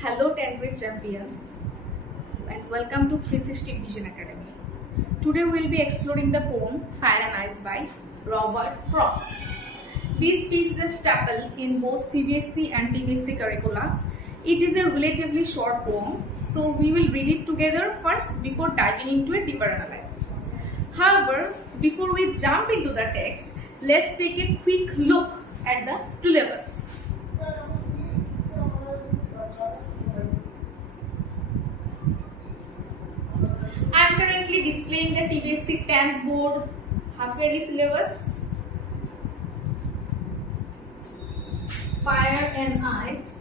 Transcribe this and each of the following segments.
Hello 10th grade champions and welcome to 360 Vision Academy. Today we will be exploring the poem Fire and Ice by Robert Frost. This piece is a staple in both CBSE and TBSE curricula. It is a relatively short poem, so we will read it together first before diving into a deeper analysis. However, before we jump into the text, let's take a quick look at the syllabus. I am currently displaying the TBSE 10th board half-yearly syllabus. Fire and Ice.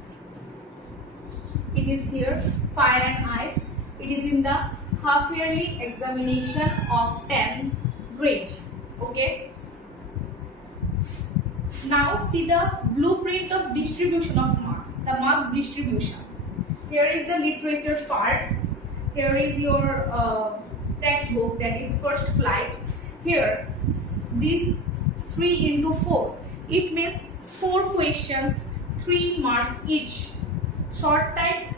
It is here, Fire and Ice. It is in the half-yearly examination of 10th grade. Okay. Now see the blueprint of distribution of marks. The marks distribution. Here is the literature part. Here is your textbook, that is first flight. Here, this 3 into 4. It means 4 questions, 3 marks each. Short type,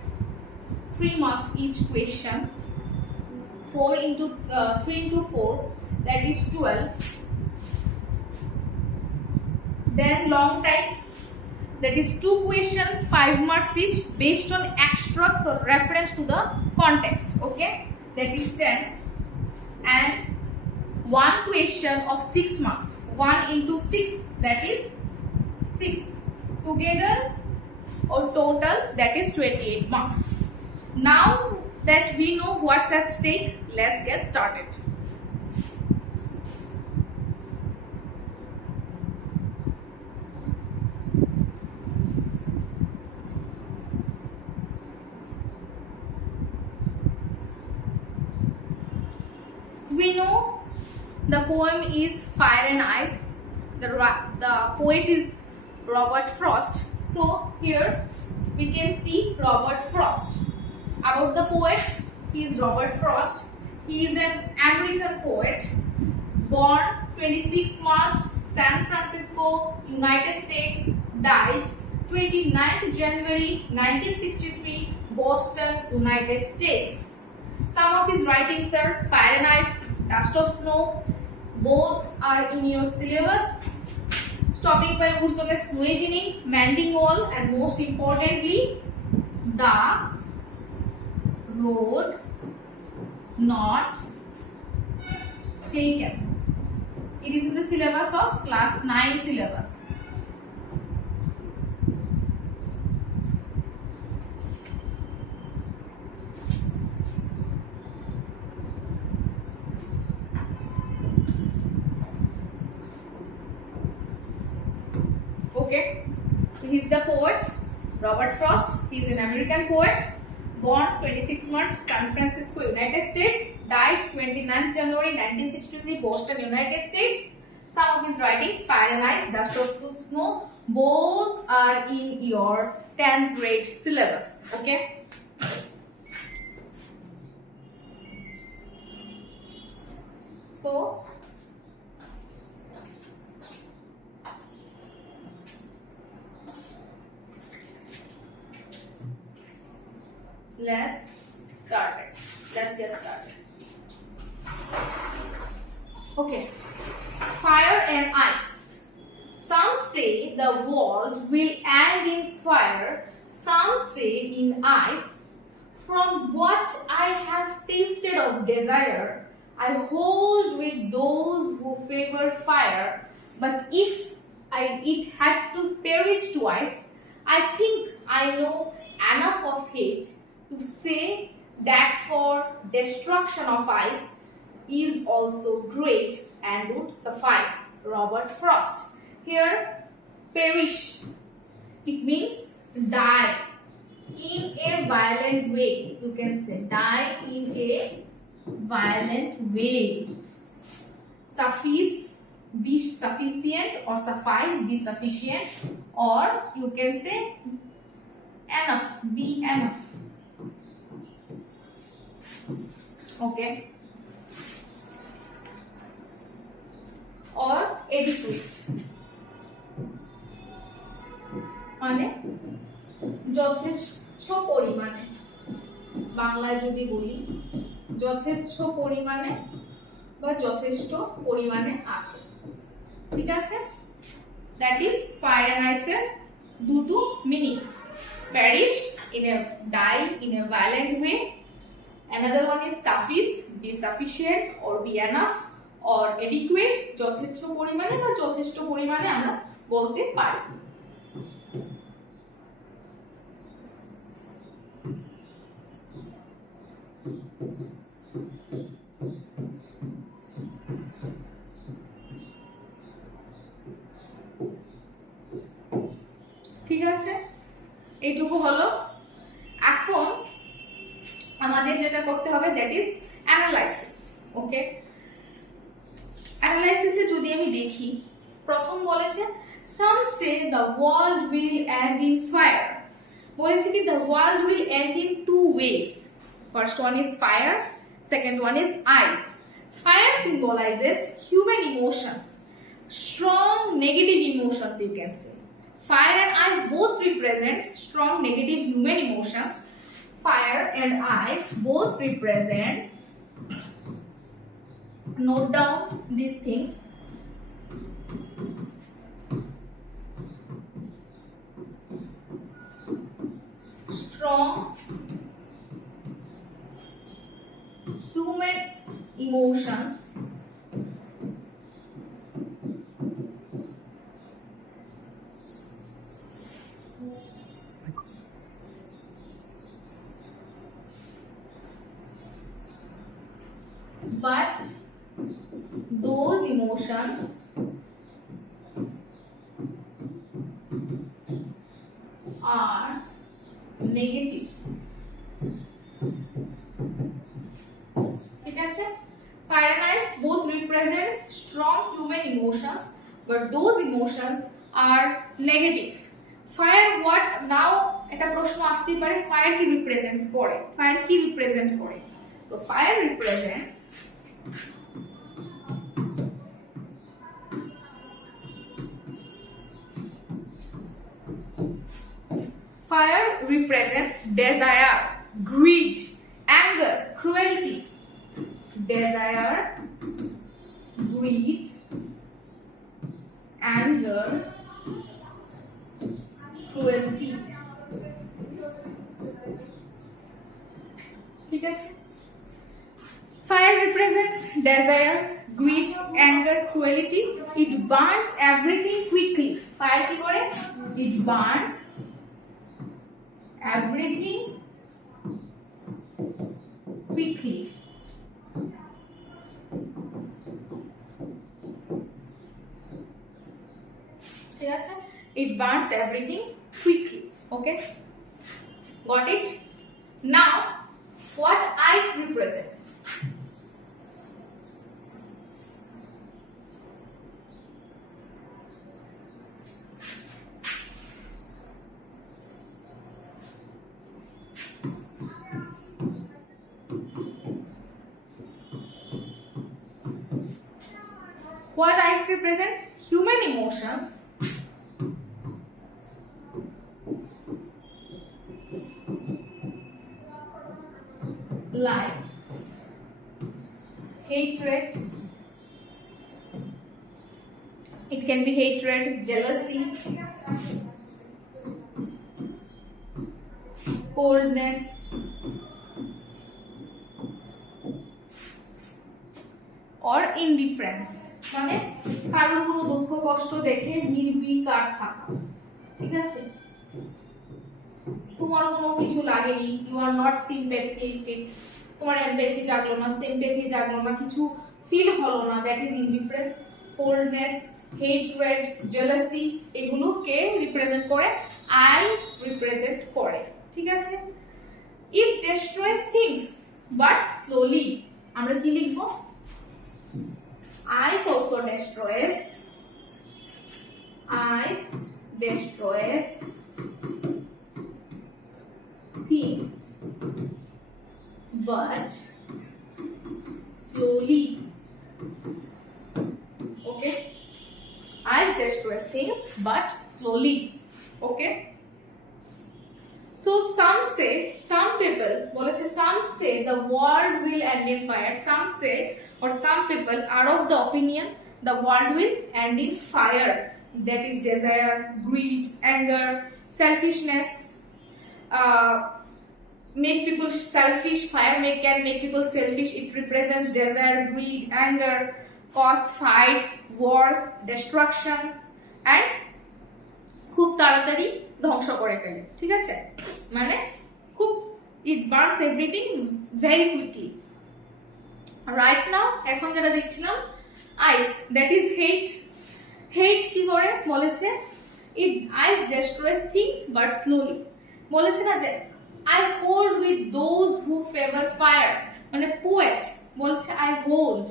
3 marks each question. 3 into 4, that is 12. Then long type, that is 2 questions, 5 marks each based on extracts or reference to the context. Okay, that is 10. And 1 question of 6 marks. 1 into 6, that is 6. Together or total, that is 28 marks. Now that we know what's at stake, let's get started. We know the poem is Fire and Ice. The poet is Robert Frost. So here we can see Robert Frost. About the poet, he is Robert Frost. He is an American poet, born 26 March, San Francisco, United States, died 29th January 1963, Boston, United States. Some of his writings are Fire and Ice, Dust of Snow. Both are in your syllabus. Stopping by Woods of a Snow Evening, Mending Wall, and most importantly, The Road Not Taken. It is in the syllabus of class 9 syllabus. Okay, so he is the poet Robert Frost. He is an American poet, born 26 March, San Francisco, United States, died 29th January 1963, Boston, United States. Some of his writings, Fire and Ice, Dust of Snow, both are in your 10th grade syllabus. Okay. So let's get started. Okay, Fire and Ice. Some say the world will end in fire, some say in ice. From what I have tasted of desire, I hold with those who favor fire. But if it had to perish twice, I think I know enough of hate to say that for destruction of ice is also great and would suffice. Robert Frost. Here, perish, it means die in a violent way. You can say die in a violent way. Suffice, be sufficient, or suffice, be sufficient, or you can say enough, be enough. Okay, or adequate, মানে যথেষ্ট পরিমাণে, বাংলায় যদি বলি যথেচ্ছ পরিমাণে বা যথেষ্ট পরিমাণে আছে। ঠিক আছে, দ্যাট ইজ ফায়ার অ্যান্ড আইসের দুটো meaning. perish in a die in a violent way, another one is suffice, be sufficient or be enough or adequate, যথেচ্ছ পরিমাণে বা যথেষ্ট পরিমাণে আমরা বলতে পারি। ঠিক আছে, এইটুকু হলো। এখন আমাদের যেটা করতে হবে দ্যাট ইজ অ্যানালাইসিস। ওকে, অ্যানালাইসিসে যদি আমি দেখি, প্রথম বলেছে some say the world will end in fire, বলেছে কি the world will end in two ways, first one is fire, second one is ice. Fire symbolizes human emotions, strong negative emotions, you can say. Fire and ice both represents strong negative human emotions. Fire and ice both represents, note down these things, strong human emotions but those emotions are negative. ঠিক আছে, fire and ice both represents strong human emotions but those emotions are negative. Fire what, now এটা প্রশ্ন আসতেই পারে fire কি represents করে, fire কি represent করে? তো fire represents fire represents desire, greed, anger, cruelty. Desire, greed, anger, cruelty. ঠিক আছে, fire represents desire, greed, anger, cruelty. It burns everything quickly. Fire কি করে? It burns everything quickly. ঠিক আছে, it burns everything quickly. Okay, got it? Now what ice represents? What ice represents? Human emotions like hatred, it can be hatred, jealousy, coldness, or indifference, মানে কারোর কোনো দুঃখ কষ্ট দেখে নির্বিকার থাকা। ঠিক আছে, তোমার কোনো কিছু লাগেনি, ইউ আর নট সিম্প্যাথেটিক, তোমার এমপ্যাথি জাগলো না, সিম্প্যাথি জাগলো না, কিছু ফিল হলো না, that is indifference. Coldness, hatred, jealousy, এগুলোকে রিপ্রেজেন্ট করে, আইস রিপ্রেজেন্ট করে। ঠিক আছে, ইট ডেস্ট্রয়স থিংস বাট স্লোলি, আমরা কি লিখবো? Ice also destroys. Ice destroys things, but slowly. Okay. Ice destroys things, but slowly. Okay. So So some people বলেছে some say the world will end in fire. Some say or some people are of the opinion the world will end in fire. That is desire, greed, anger, selfishness. Make people selfish. Fire can make people selfish. It represents desire, greed, anger, cause fights, wars, destruction, and খুব তাড়াতাড়ি ধ্বংস করে ফেলে, ঠিক আছে, মানে খুব it burns everything very quickly. Right now এখন যেটা দেখছিলাম ice, that is hate কি করে বলেছে ice destroys things but slowly. বলেছে না যে I hold with those who favor fire, মানে poet বলছে I hold,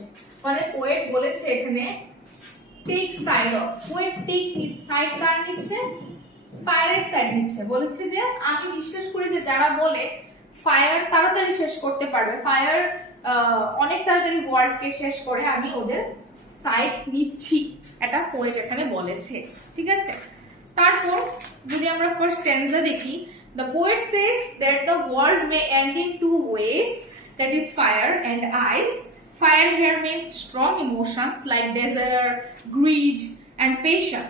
মানে poet বলেছে এখানে take side of, poet take side কার নিচ্ছে, ফায়ারের সাইড নিচ্ছে, বলেছে যে আমি বিশ্বাস করি যে যারা বলে ফায়ার তাড়াতাড়ি শেষ করতে পারবে, ফায়ার অনেক তাড়াতাড়ি ওয়ার্ল্ডকে শেষ করে, আমি ওদের সাইড নিচ্ছি, এটা পোয়েট এখানে বলেছে, ঠিক আছে। তারপর যদি আমরা ফার্স্ট স্ট্যান্জা দেখি, the poet says that the world may end in two ways, that is fire and ice. Fire here means strong emotions like desire, greed, and passion.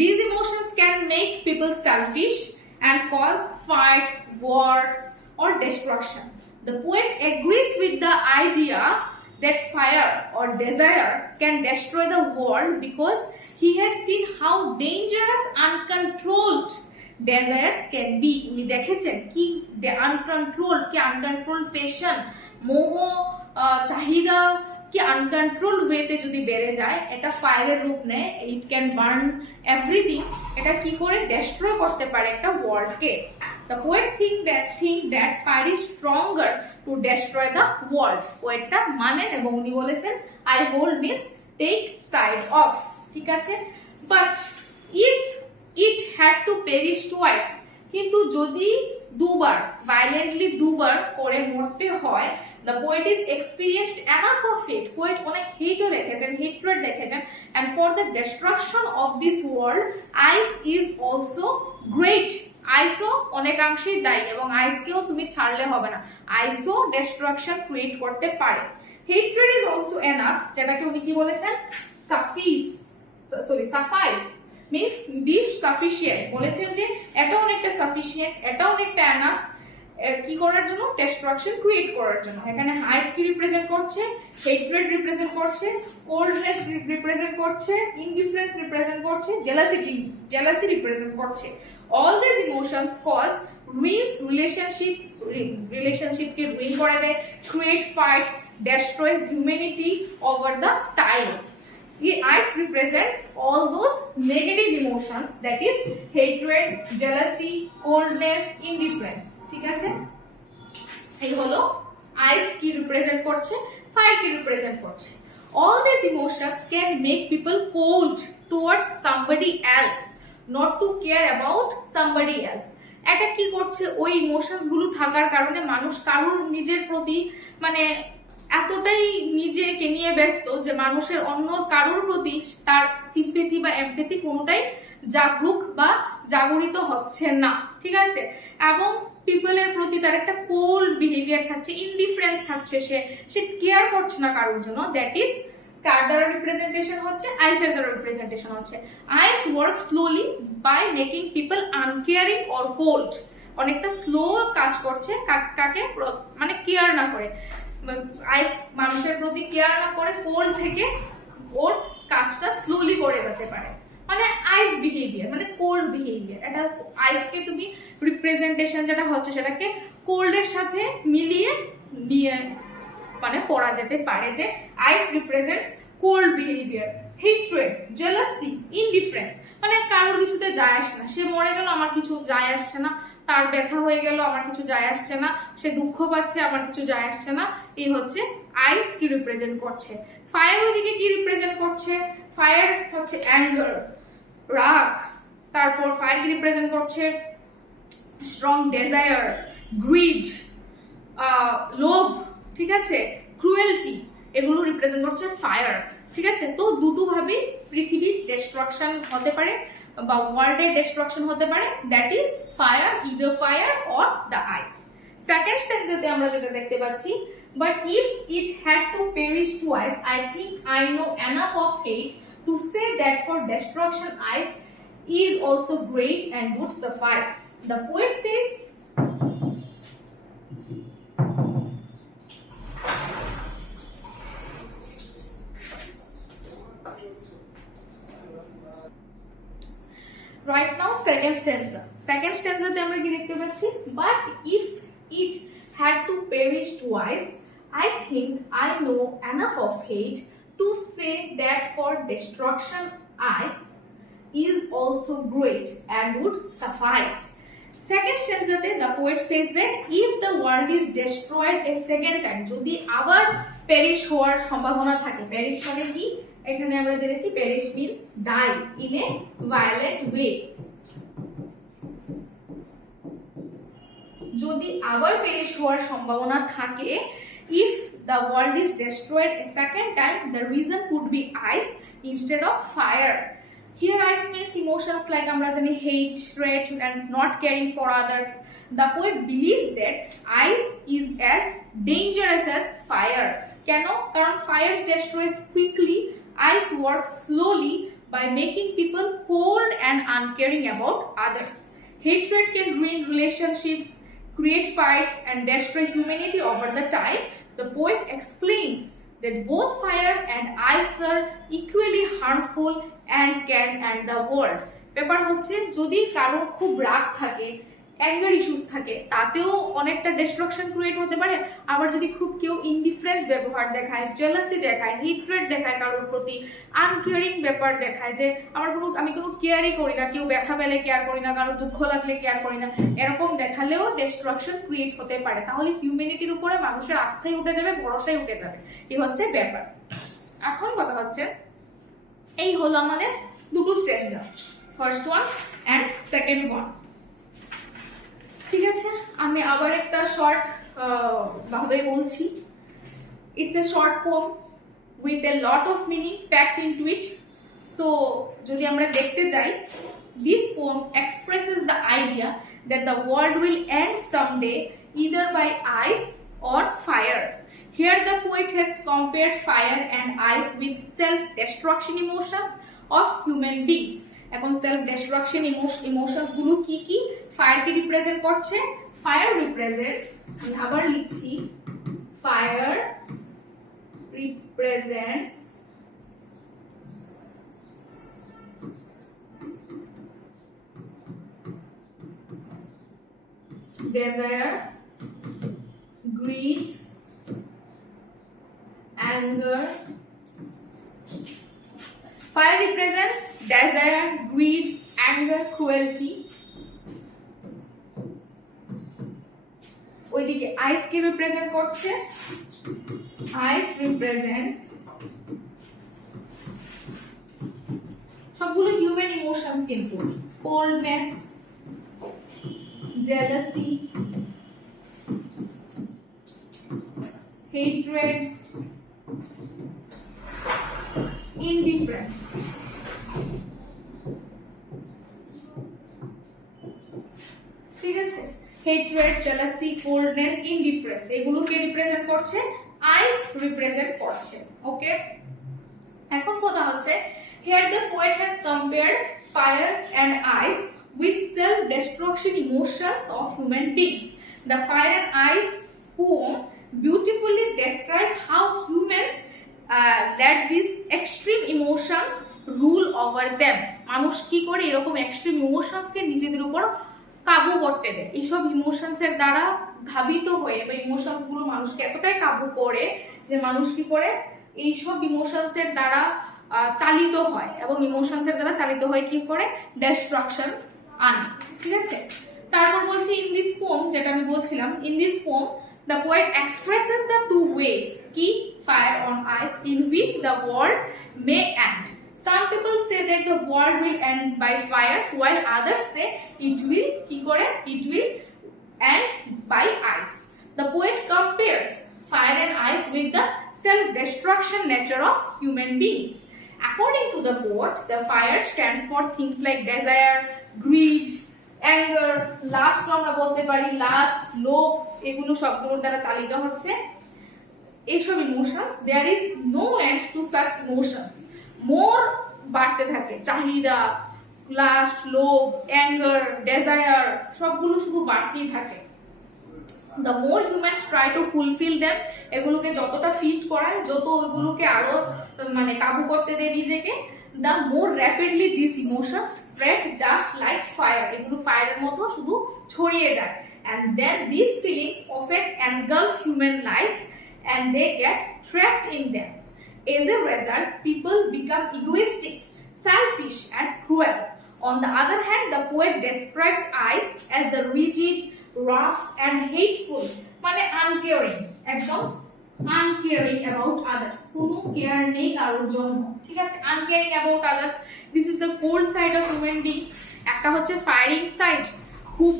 These emotions can make people selfish and cause fights, wars, or destruction. The poet agrees with the idea that fire or desire can destroy the world because he has seen how dangerous uncontrolled desires can be. উনি দেখেছেন কি uncontrolled passion, মোহ, চাহিদা কি uncontrolled ওয়েতে যদি বেড়ে যায়, এটা ফায়ারের রূপ নেয়, ইট ক্যান বার্ন এভরিথিং, এটা কি করে ডেস্ট্রয় করতে পারে একটা ওয়ার্ল্ডকে। The poet think that fire is stronger to destroy the world. পোয়েটটা মানেন এবং উনি বলেছেন I hold means take side off, ঠিক আছে। But if it had to perish twice, কিন্তু যদি দুবার ভায়োলেন্টলি দুবার করে মরতে হয়, the poet is experienced enough of hate, poet অনেক হেটও দেখেছেন, hatred দেখেছেন, and for the destruction of this world ice is also great. আইসও অনেকাংশেই দায়ী এবং আইসকেও তুমি ছাড়লে হবে না, আইসও ডিস্ট্রাকশন ক্রিয়েট করতে পারে। hatred is also enough, যেটাকে উনি কি বলেছেন suffice means be sufficient, বলেছেন যে এটা অনেকটা সাফিশিয়েন্ট, এটা অনেকটা এনাফ কি করার জন্য, ডিস্ট্রাকশন ক্রিয়েট করার জন্য। এখানে আইস কি রিপ্রেজেন্ট করছে, হেট্রেড রিপ্রেজেন্ট করছে, কোল্ডনেস রিপ্রেজেন্ট করছে, ইনডিফারেন্স রিপ্রেজেন্ট করছে, জেলাসি রিপ্রেজেন্ট করছে। All this emotions cause ruins রিলেশনশিপকে রুইন করে দেয়, create fights, destroys humanity over the time. The ice represents all those negative emotions, that is hatred, jealousy, coldness, indifference, ঠিক আছে। এই হলো আইস কি রিপ্রেজেন্ট করছে, ফায়ার কি রিপ্রেজেন্ট করছে। all these emotions can make people cold towards somebody else, not to care about somebody else. এটা কি করছে, ওই ইমোশনস গুলো থাকার কারণে মানুষ কারোর নিজের প্রতি মানে এতটাই নিজেকে নিয়ে ব্যস্ত যে মানুষের অন্য কারোর প্রতি তার সিম্পেথি বা এমপ্যাথি কোনোটাই জাগরুক বা জাগরিত হচ্ছে না, ঠিক আছে। এবং পিপলের প্রতি তার একটা কোল্ড বিহেভিয়ার থাকছে, ইনডিফারেন্স থাকছে, সে কেয়ার করছে না কারোর জন্য। দ্যাট ইজ কার দ্বারা রিপ্রেজেন্টেশন হচ্ছে, আইসের দ্বারা রিপ্রেজেন্টেশন হচ্ছে। Ice work slowly by making people uncaring or cold, অনেকটা স্লো কাজ করছে, কাকে মানে কেয়ার না করে, আইস মানুষের প্রতি কেয়ার না করে কোল্ড থেকে ওর কাজটা স্লোলি করে যেতে পারে, মানে আইস বিহেভিয়ার মানে কোল্ড বিহেভিয়ার। এটা আইসকে তুমি রিপ্রেজেন্টেশন যেটা হচ্ছে সেটাকে কোল্ডের সাথে মিলিয়ে নিয়ে মানে পড়া যেতে পারে যে ice represents cold behaviour, hatred, jealousy, indifference, মানে কারোর কিছুতে যায় আসে না, সে মরে গেল আমার কিছু যায় আসছে না, তার ব্যথা হয়ে গেল আমার কিছু যায় আসছে না, সে দুঃখ পাচ্ছে আমার কিছু যায় আসছে না। এই হচ্ছে আইস কি রিপ্রেজেন্ট করছে। ফায়ার ওইদিকে কি রিপ্রেজেন্ট করছে, ফায়ার হচ্ছে অ্যাঙ্গার, রাগ। তারপর ফায়ার কি রিপ্রেজেন্ট করছে, স্ট্রং ডেজায়ার, গ্রিড, লোভ, ঠিক আছে, ক্রুয়েলটি, এগুলো রিপ্রেজেন্ট করছে ফায়ার, ঠিক আছে। তো দুটো ভাবে পৃথিবীর ডিস্ট্রাকশন হতে পারে, বা ওয়ার্ল্ডের ডিস্ট্রাকশন হতে পারে, that is fire, either fire or the ice. Second স্ট্যান্সাতে আমরা যেটা দেখতে পাচ্ছি, but if it had to perish twice, I think I know enough of hate to say that for destruction ice is also great and would suffice. The poet says, right now second stanza তে আমরা কি দেখতে পাচ্ছি, but if it had to perish twice, I think I know enough of hate to say that for destruction ice is also great and would suffice. Second stanza তে the poet says that if the world is destroyed a second time, যদি আবার perish হওয়ার সম্ভাবনা থাকে, perish মানে কি, এখানে আমরা জেনেছি perish means die in a violent way, যদি আবার perish হওয়ার সম্ভাবনা থাকে, if the world is destroyed a second time, the reason could be ice instead of fire. Here ice means emotions like আমরা জানি hatred and not caring for others. The poet believes that ice is as dangerous as fire. কেন? কারণ fire destroys quickly, ice works slowly by making people cold and uncaring about others. Hatred can ruin relationships, create fights and destroy humanity over the time. The poet explains that both fire and ice are equally harmful and can end the world. ব্যাপার হচ্ছে যদি কারো খুব রাগ থাকে, anger issues থাকে, তাতেও অনেকটা ডিস্ট্রাকশন ক্রিয়েট হতে পারে। আবার যদি খুব কেউ ইনডিফারেন্স ব্যবহার দেখায়, জেলাসি দেখায়, হিট্রেড দেখায় কারোর প্রতি, আনকেয়ারিং ব্যাপার দেখায় যে আমি কোনো কেয়ারই করি না, কেউ ব্যথা পেলে কেয়ার করি না, কারোর দুঃখ লাগলে কেয়ার করি না, এরকম দেখালেও ডিস্ট্রাকশন ক্রিয়েট হতে পারে। তাহলে হিউম্যানিটির উপরে মানুষের আস্থাই উঠে যাবে, ভরসাই উঠে যাবে। এই হচ্ছে ব্যাপার। এখন কথা হচ্ছে, এই হলো আমাদের দুটো stanza, first one and second one. ঠিক আছে, আমি আবার একটা শর্ট ভাবে বলছি। It's a short poem with a lot of meaning packed into it. So যদি আমরা দেখতে যাই, this poem expresses the idea that the world will end someday either by ice or fire. Here the poet has compared fire and ice with self-destruction emotions of human beings. এখন self distraction emotions গুলো কি কি? Fire কে represent করছে, fire represents, আমি আবার লিখছি, fire represents desire, greed, anger. Fire represents desire, greed, anger, cruelty. ওইদিকে আইস কে represent করছে, আইস রিপ্রেজেন্টস সবগুলো হিউম্যান ইমোশনস, কিন্তু কোল্ডনেস, jealousy, hatred, indifference. ঠিক আছে, hatred, jealousy, coldness, indifference এগুলোকে রিপ্রেজেন্ট করছে, আইস রিপ্রেজেন্ট করছে। ওকে, এখন কথা হচ্ছে, here the poet has compared fire and ice with self-destruction emotions of human beings. The fire and ice poem beautifully describe how humans let these extreme emotions rule over them. মানুষ কি করে এরকম extreme ইমোশনসকে নিজেদের উপর কাবু করতে দেয়। এইসব ইমোশনসের দ্বারা ধাবিত হয়ে বা ইমোশনস গুলো মানুষকে এতটাই কাবু করে যে মানুষ কি করে এইসব ইমোশনসের দ্বারা চালিত হয়, এবং ইমোশনসের দ্বারা চালিত হয়ে কি করে ডিস্ট্রাকশন আনে। ঠিক আছে, তারপর বলছি ইন দিস পোম, যেটা আমি বলছিলাম, in this poem the poet expresses the two ways, কি, fire on ice, in which the world may end. Some people say that the world will end by fire, while others say it will কি করে, it will end by ice. The poet compares fire and ice with the self-destruction nature of human beings. According to the poet, the fire stands for things like desire, greed, anger, lust আমরা বলতে পারি, last, লোভ, এগুলো সবগুলোর দ্বারা চালিত হচ্ছে এইসব emotions. There is no end to such emotions. More বাড়তে থাকে, চাহিদা, লাস্ট, লোভ, অ্যাঙ্গার, ডেজায়ার সবগুলো শুধু বাড়তেই থাকে। The more humans try to fulfil them, এগুলোকে যতটা ফিট করায়, যত ওইগুলোকে আরো মানে কাবু করতে দেয় নিজেকে, the more rapidly this emotions spread just like fire, এগুলো ফায়ারের মতো শুধু ছড়িয়ে যায়। and then these feelings often engulf human life and they get trapped in them. As a result, people become egoistic, selfish and cruel. On the other hand, the poet describes eyes as the rigid, rough and hateful, মানে uncaring, একদম uncaring about others, কোনো care নেই কারোর জন্য, ঠিক আছে? uncaring about others, this is the cold side of human beings. একটা হচ্ছে ফায়ারিং সাইড, খুব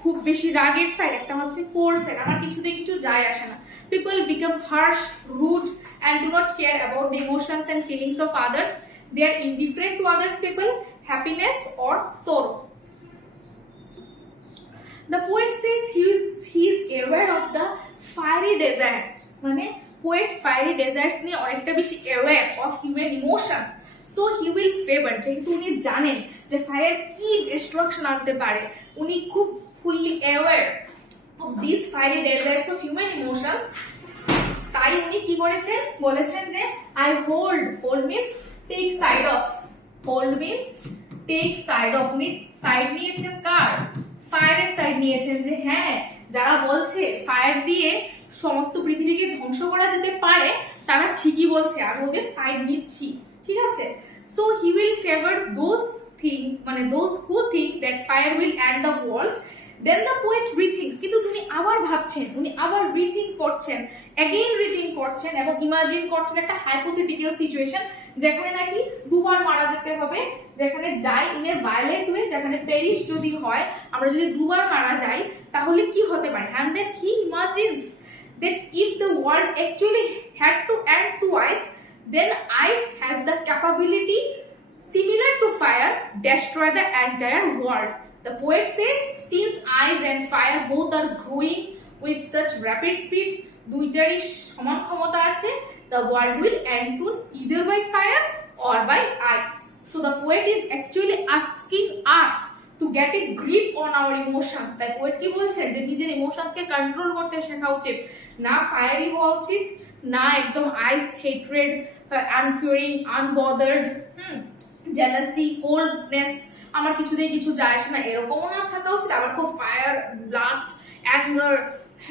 খুব বেশি রাগের সাইড, একটা হচ্ছে কোল্ড সাইড, আমার কিছুতে কিছু যায় আসে না। People become harsh, rude and do not care about the emotions and feelings of others. They are indifferent to others people, happiness or sorrow. The poet says he is aware of the fiery desires, মানে poet fiery desires নিয়ে অনেকটা বেশি aware of human emotions. So he will favor, যেহেতু উনি জানেন যে fire কি distraction আনতে পারে, উনি খুব fully aware of these fiery desires of human emotions, তাই উনি কি করেছেন, বলেছেন যে I hold means take side of, hold means take side of, উনি সাইড নিয়েছেন কার, ফায়ারের সাইড নিয়েছেন, যে হ্যাঁ যারা বলছে ফায়ার দিয়ে সমস্ত পৃথিবীকে ধ্বংস করা যেতে পারে তারা ঠিকই বলছে, আমি ওদের সাইড নিচ্ছি, ঠিক আছে? So he will favor those মানে those who think that fire will end the world. Then the poet rethinks, কিন্তু তিনি আবার ভাবছেন, উনি আবার রিথিঙ্ক করছেন, অ্যাগেইন রিথিঙ্ক করছেন এবং ইমাজিন করছেন একটা হাইপোথেটিক্যাল সিচুয়েশন যেখানে নাকি দুবার মারা যেতে হবে, যেখানে die in a violent way, যেখানে পেরিশ যদি হয়, আমরা যদি দুবার মারা যাই তাহলে কি হতে পারে। and then he imagines that if the world actually had to end twice, then ice has the capability similar to fire destroy the entire world. The poet says, since ice and fire both are growing with such rapid speed, দুইটারই সমান ক্ষমতা আছে, the world will end soon either by fire or by ice. So the poet is actually asking us to get a grip on our emotions. তাই poet কি বলছে, যে নিজের ইমোশনসকে control করতে শেখা উচিত, না ফায়ারি হওয়া উচিত, না একদম আইস, হেট্রেড, আনকিউরিং, আনবদার্ড, জেলাসি, কোল্ডনেস, আমার কিছুতেই কিছু যায় আসে না, এরকমও না থাকা উচিত। আবার খুব fire, blast, anger,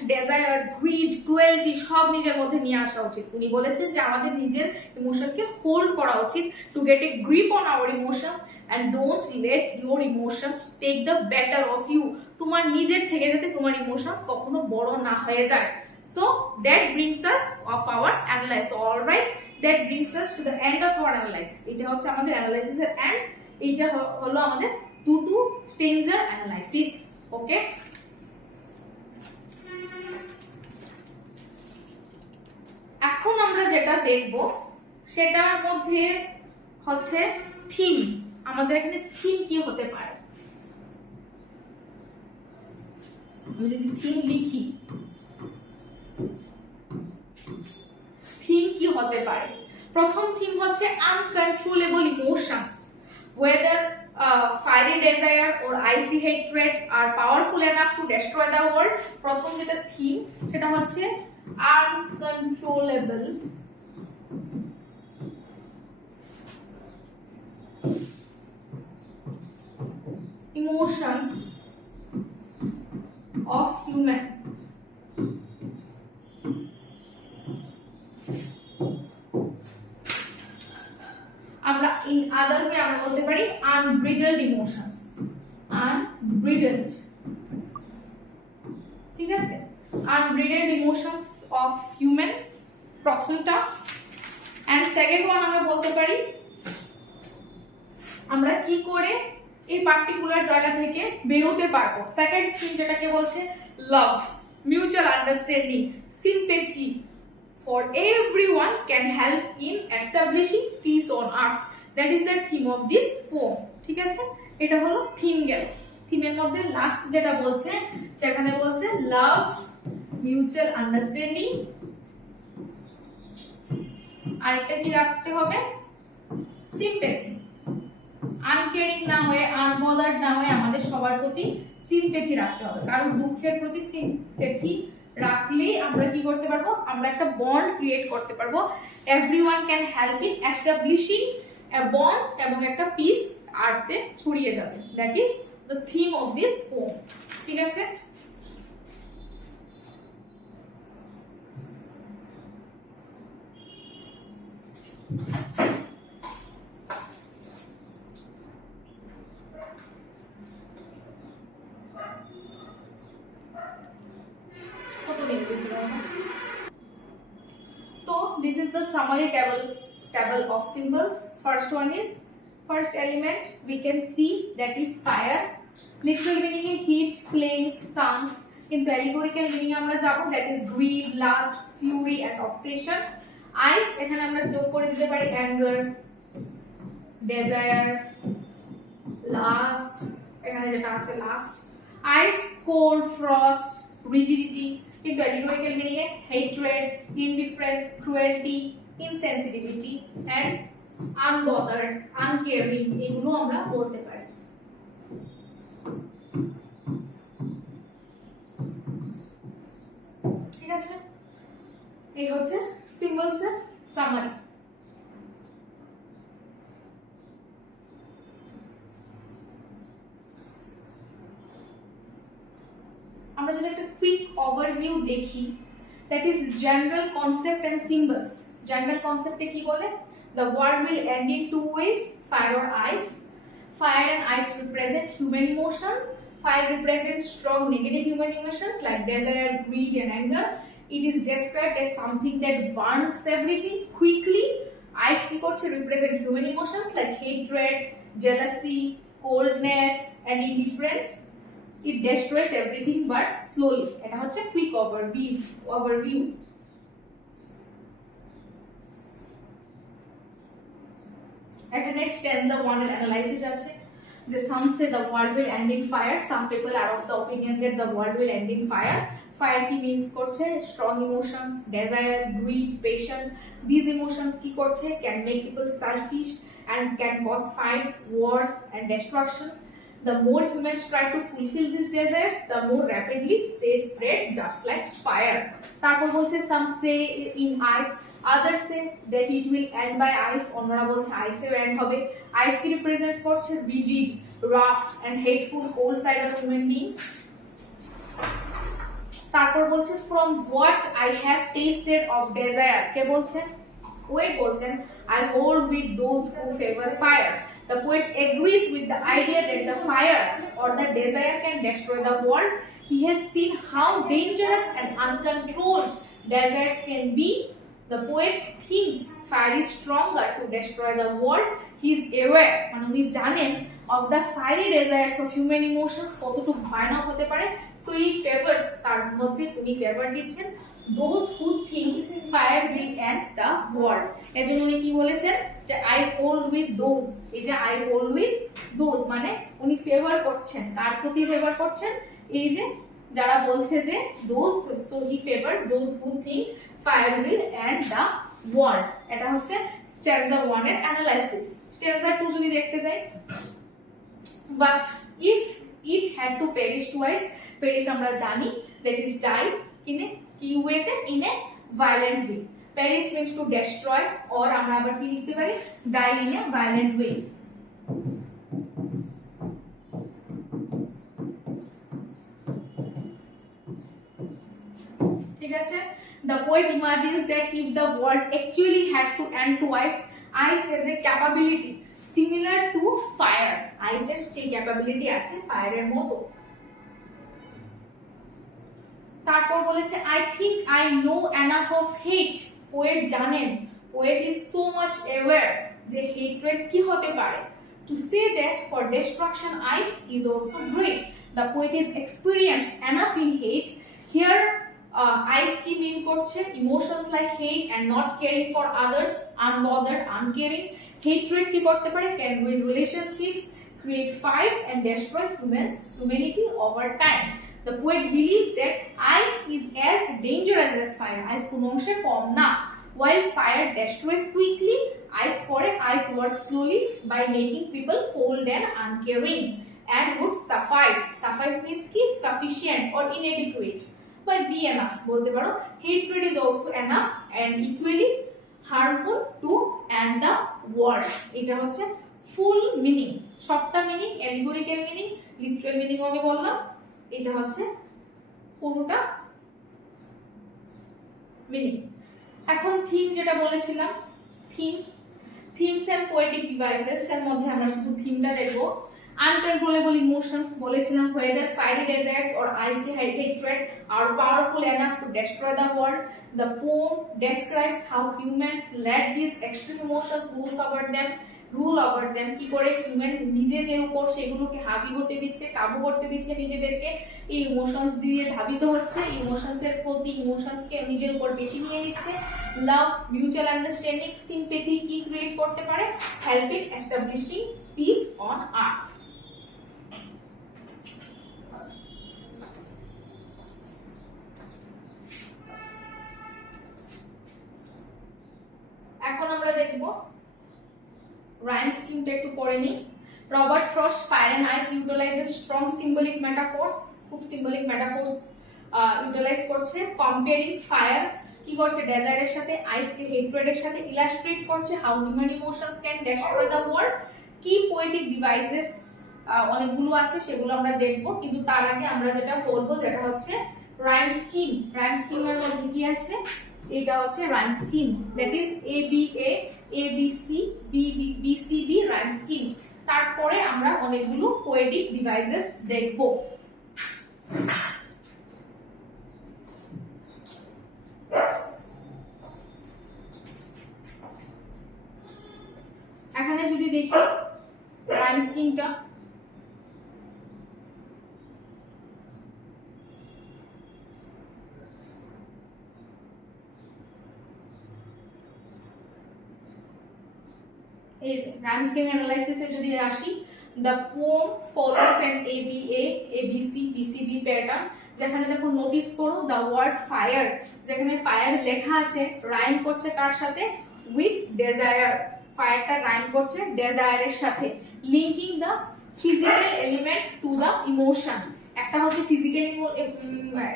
desire, grid, cruelty সব নিজের মধ্যে নিয়ে আসা উচিত। উনি বলেছেন যে আমাদের নিজের ইমোশনকে হোল্ড করা উচিত, to get a grip on our emotions and don't let your emotions take the better of you. তোমার নিজের থেকে যাতে তোমার ইমোশনস কখনো বড় না হয়ে যায়। So that brings us of our analysis. All right, that brings us to the end of our analysis. এটা হচ্ছে আমাদের অ্যানালাইসিস এর এন্ড, এইটা হলো আমাদের টু স্টেঞ্জার অ্যানালাইসিস। ওকে, এখন আমরা যেটা দেখব সেটার মধ্যে হচ্ছে থিম। আমাদের এখানে থিম কি হতে পারে, আমি যদি থিম লিখি, থিম কি হতে পারে? প্রথম থিম হচ্ছে uncontrollable emotions, whether fiery desire or icy hatred are powerful enough to destroy the world. প্রথম যেটা থিম সেটা হচ্ছে আনকন্ট্রোলেবল emotions of human. আমরা in other way আমরা বলতে পারি unbridled emotions, unbridled, ঠিক আছে? unbridled emotions of human প্রথমটা, and second one আমরা বলতে পারি আমরা কি করে এই পার্টিকুলার জায়গা থেকে বেরোতে পারবো। সেকেন্ড থিম যেটাকে বলছে love, mutual understanding, sympathy, for everyone can help in establishing peace on earth. That is the theme of this poem. ঠিক আছে, এটা হলো থিম গেল। থিমের মধ্যে লাস্ট যেটা বলছে, সেখানে বলছে লাভ, মিউচুয়াল আন্ডারস্ট্যান্ডিং, আরেকটা কি রাখতে হবে, সিম্প্যাথি। আনকেয়ারিং না হয়ে, আনবদার্ড না হয়ে আমাদের সবার প্রতি সিম্প্যাথি রাখতে হবে, কারণ দুঃখের প্রতি সিম্প্যাথি রাখলেই আমরা কি করতে পারবো, আমরা একটা বন্ড ক্রিয়েট করতে পারবো। Everyone can help in establishing A bond, এবং একটা পিস আর্থে ছড়িয়ে যাবে। That is the theme of this poem. ঠিক আছে, so this is the summary table of symbols. First one is, first element we can see, that is fire. Literal meaning is heat, flames, suns. কিন্তু allegorical meaning আমরা যাব, that is greed, lust, fury and obsession. Ice, এখানে আমরা যোগ করে দিতে পারি anger, desire, lust, এখানে যেটা আছে lust. Ice, cold, frost, rigidity. কিন্তু allegorical meaning A hatred, indifference, cruelty, insensitivity and unbothered, uncaring, এগুলো আমরা বলতে পারি। ঠিক আছে, এই হচ্ছে সিম্বলস এর সামারি। আমরা যদি একটা কুইক ওভারভিউ দেখি, that is general concept and symbols. General concept এ কি বলে, the world will end in two ways, fire or ice. Fire and ice represent human emotion. Fire represents strong negative human emotions like desire, greed and anger. It is described as something that burns everything quickly. Ice কি করছে, represent human emotions like hatred, jealousy, coldness and indifference. It destroys everything but slowly. এটা হচ্ছে quick overview. এখানে stanza 1 এর analysis আছে, যে some say the world will end in fire. Some people are of the opinion that the world will end in fire. Fire কি means করছে, strong emotions, desire, greed, passion. These emotions কি করছে, can make people selfish and can cause fights, wars and destruction. The more humans try to fulfill these desires, the more rapidly they spread, just like fire. তারপর বলছে some say in ice, others say that it will end by ice. অন্যরা বলছে ice এও end হবে। Ice কি represents করছে, rigid, rough and hateful cold side of human beings. তারপর বলছে from what I have tasted of desire, কে বলছেন, poet বলছেন, I hold with those who favor fire. The poet agrees with the idea that the fire or the desire can destroy the world. He has seen how dangerous and uncontrolled desires can be. The poet thinks fire is stronger to destroy the world. He is aware, মানে উনি জানেন, of the fiery desires of human emotions কতটুকু ভয়ানক হতে পারে। So he favors, তার মধ্যে উনি ফেভার দিচ্ছেন those who think fire will end the world. এজন্য উনি কি বলেছেন, যে I hold with those, এই যে I hold with those মানে উনি ফেভার করছেন, কার প্রতি ফেভার করছেন, এই যে যারা বলছে যে those, so he favors those who think fire will end the world. এটা হচ্ছে stanza 1 এর analysis. stanza 2 যদি দেখতে যাই, but if it had to perish twice, perish আমরা জানি, that is die in a কি ওয়েতে, in a violent way. Perish means to destroy, or আমরা আবার কি লিখতে পারি, die in a violent way. ঠিক আছে, the poet imagines that if the world actually had to end twice, ice has a capability similar to fire. Ice এর সেই capability আছে ফায়ারের মতো। তারপর বলেছে I think I know enough of hate. Poet জানেন, poet is so much aware যে hatred কি হতে পারে, to say that for destruction ice is also great. The poet is experienced enough in hate. Here আইস কি mean করছে? Emotions like hate and not caring for others, unbothered, uncaring. Hatred কি করতে পারে? Can ruin relationships, create fires and destroy humanity over time. The poet believes that ice is as dangerous as fire. Ice কোনো অংশে কম না। While fire destroys quickly, ice works slowly by making people cold and uncaring. And would suffice. Suffice means কি? Sufficient or inadequate. By be enough বলতে পারো। Hatred is also enough and equally harmful to and the world. এটা হচ্ছে full meaning, সবটা meaning, allegorical meaning, literal meaning আমি বললাম। এটা হচ্ছে পুরোটা মিনিং। এখন থিম যেটা বলেছিলাম, থিমস এন্ড পোয়েটিক ডিভাইসেস এর মধ্যে আমরা শুধু থিমটা দেখব। আনকন্ট্রোলেবল ইমোশনস বলেছিলাম, whether fiery desires or icy hatred are powerful enough to destroy the world. The poem describes how humans let these extreme emotions rule over them, কি করে human নিজেদের উপর সেগুলোকে হাবি হতে দিচ্ছে, কাবু করতে দিচ্ছে নিজেদেরকে, এই ইমোশনস দিয়ে ধাবিত হচ্ছে, ইমোশনস এর প্রতি ইমোশনসকে নিজের উপর বেশি নিয়ে নিচ্ছে। লাভ, মিউচুয়াল আন্ডারস্ট্যান্ডিং, সিম্প্যাথি কি ক্রিয়েট করতে পারে? Help in establishing peace on earth. এখন আমরা দেখব রাইম স্কিমটা একটু পড়ে নিই। Robert Frost fire and ice utilizes strong symbolic metaphors, খুব সিম্বলিক মেটাফোরস ইউটিলাইজ করছে। কম্পেয়ারিং ফায়ার কি করছে? ডেজায়ারের সাথে, আইস কে হেট্রেডের সাথে ইলাস্ট্রেট করছে how human emotions can destroy the world. কি পোয়েটিক ডিভাইসেস অনেকগুলো আছে, সেগুলো আমরা দেখব, কিন্তু তার আগে আমরা যেটা বলবো যেটা হচ্ছে রাইম স্কিম। রাইম স্কিমের মধ্যে কি আছে? এটা হচ্ছে rhyme scheme, that is ABA ABC BCB rhyme scheme. তারপরে আমরা অনেকগুলো পোয়েটিক ডিভাইসেস দেখব। এখানে যদি দেখি রাইম স্কিমটা, এই যে রাইম স্কিম অ্যানালাইসিসে যদি আসি, the poem follows an ABA ABC BCB pattern. যেখানে দেখো নোটিস করো the word fire, যেখানে ফায়ার লেখা আছে রাইম করছে কার সাথে? with desire। ফায়ারটা রাইম করছে ডেজায়ারের সাথে। Linking the physical element to the emotion, একটা হচ্ছে physical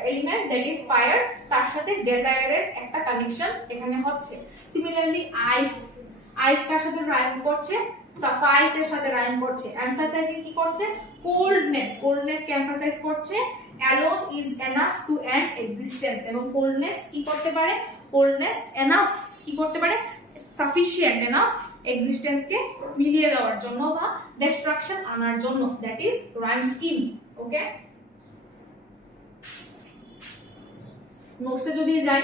element that is fire, তার সাথে ডেজায়ারের একটা কানেকশন এখানে হচ্ছে। সিমিলারলি আইস কার সাথে রাইম করছে? সাফাইস এর সাথে রাইম করছে। এমফাসাইজিং কি করছে? কোল্ডনেস কে এমফাসাইজ করছে। Alone is enough to end existence, এবং কোল্ডনেস কি করতে পারে? কোল্ডনেস এনাফ কি করতে পারে? সাফিশিয়েন্ট এনাফ এক্সিস্টেন্স কে মিলিয়ে দেওয়ার জন্য বা ডিস্ট্রাকশন আনার জন্য। That is rhyme scheme. Okay, নোটসে যদি যাই,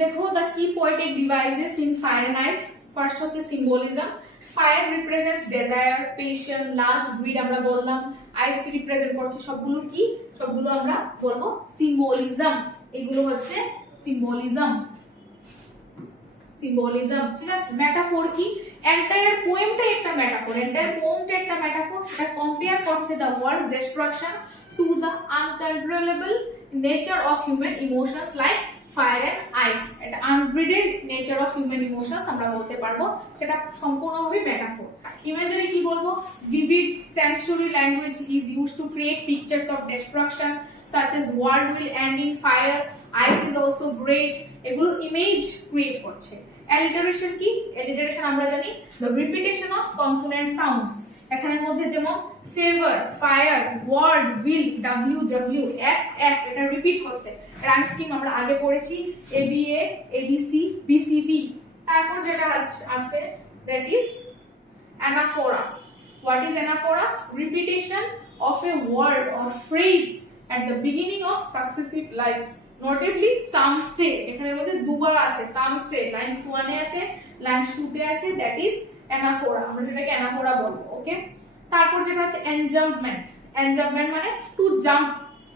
দেখো the key poetic devices in fire and ice. First হচ্ছে symbolism. Fire represents desire, passion, lust, greed আমরা বললাম। আইস কি রিপ্রেজেন্ট করছে? সবগুলো কি? সবগুলো আমরা বলবো সিম্বলিজম। এগুলো হচ্ছে সিম্বলিজম। ঠিক আছে। মেটাফোর কি? এন্টায়ার পোয়েমটা একটা মেটাফোর, সেটা কম্পেয়ার করছে the world's destruction to the uncontrollable nature of human emotions like fire and ice. এটা unbridled nature of human emotions আমরা বলতে পারবো, সেটা সম্পূর্ণভাবে মেটাফোর। ইমেজারি কি বলবো? vivid sensory language is used to create pictures of destruction such as world will end in fire, ice is also great। এগুলো image create করছে। অ্যালিটারেশন কি? অ্যালিটারেশন আমরা জানি the repetition of consonant sounds। এখানের মধ্যে যেমন favour, fire, word, will, WWF, এটা repeat হচ্ছে। রাইম স্কিম আমরা আগে পড়েছি, ABA ABC BCB। তারপর যেটা আছে that is anaphora. What is anaphora? Repetition of a word or phrase at the beginning of successive lines, notably some say। এখানের মধ্যে দুবার আছে some say, লাইনস 1 এ আছে, লাইনস 2 তে আছে, দ্যাট ইজ অ্যানাফোরা, আমরা যেটাকে অ্যানাফোরা বলবো। ওকে, তারপর যেটা হচ্ছে এনজাম্পমেন্ট। এনজাম্পমেন্ট মানে টু জাম্প,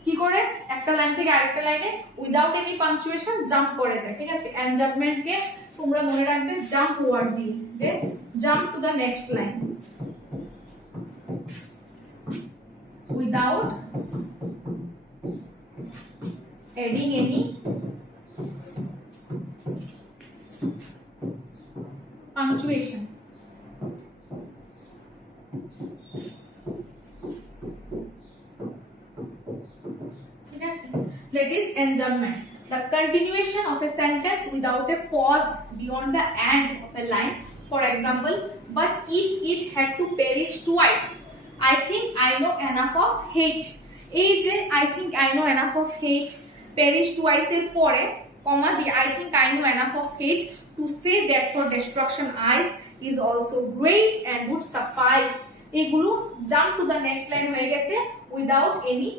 কি করে একটা লাইন থেকে আরেকটা লাইনে উইদাউট এনি পাঞ্চুয়েশন জাম্প করে যায়, ঠিক আছে। এনজাম্পমেন্ট কে তোমরা মনে রাখবে জাম্প ওয়ার্ড দিয়ে, যে jump to the next line without adding any punctuation. That is enjambment, the continuation of a sentence without a pause beyond the end of a line. For example, but if it had to perish twice, I think I know enough of hate. এই যে I think I know enough of hate, perish twice এর পরে কমা দিয়ে I think I know enough of hate to say that for destruction eyes is also great and would suffice. এগুলো jump to the next line হয়ে গেছে without any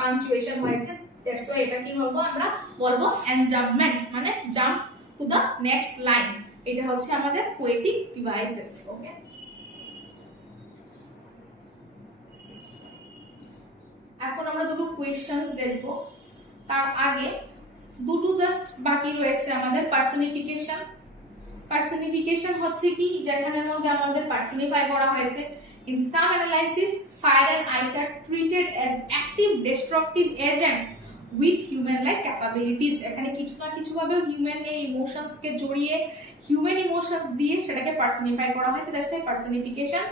punctuation হয়েছে, that's why এটা কি বলবো আমরা বলবো enjambment, মানে jump to the next line. এটা হচ্ছে আমাদের poetic devices. ওকে, এখন আমরা দুটো কোয়েশ্চেনস দেখব। তার আগে দুটো জাস্ট বাকি রয়েছে আমাদের পার্সনিফিকেশন। পার্সনিফিকেশন হচ্ছে কি, যেখানের মধ্যে আমাদের পার্সনিফাই করা হয়েছে। In some analysis fire and ice are treated as active destructive agents with human like capabilities. এখানে কিছু না কিছু ভাবে হিউম্যান ইমোশনস কে জড়িয়ে হিউম্যান ইমোশনস দিয়ে সেটাকে পার্সনিফাই করা হয়েছে, দ্যাটস ওয়াই পার্সনিফিকেশন।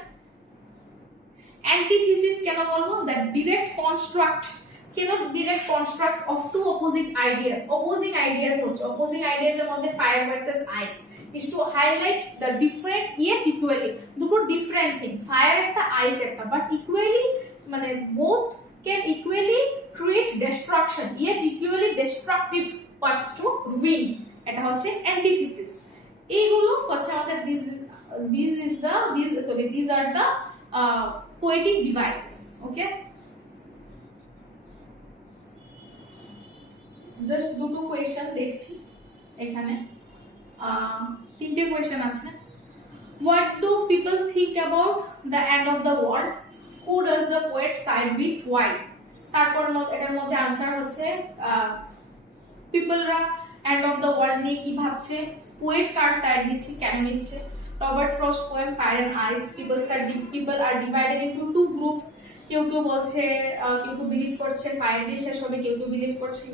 অ্যান্টিথিসিস কেন বলবো, দ্য ডিরেক্ট কনস্ট্রাক্ট, কেন direct construct of two opposite ideas. Opposing ideas হচ্ছে, অপোজিং আইডিয়াস এর মধ্যে fire versus ice is to highlight the different yet equally, দুটো ডিফারেন্ট থিং, ফায়ার একটা আইস একটা, but equally মানে both can equally create destruction yet equally destructive parts to ruin, এটা হচ্ছে antithesis. এইগুলো হচ্ছে আমাদের these are the poetic devices. Okay, just দুটো কোয়েশ্চেন দেখছি এখানে, তিনটে কোয়েশ্চেন আছে। What do people think about the end of the world? Who does the poet side with? Why? তারপর এটার মধ্যে आंसर হচ্ছে পিপলরা এন্ড অফ দ্য ওয়ার্ল্ড নিয়ে কি ভাবছে, পোয়েট কার সাইড নিচ্ছে, কেন নিচ্ছে। Robert Frost poem fire and ice, people are divided into two groups. কেউ কেউ বলছে, কেউ কেউ বিলিভ করছে ফায়ার দিয়ে শেষ হবে, কেউ কেউ বিলিভ করছে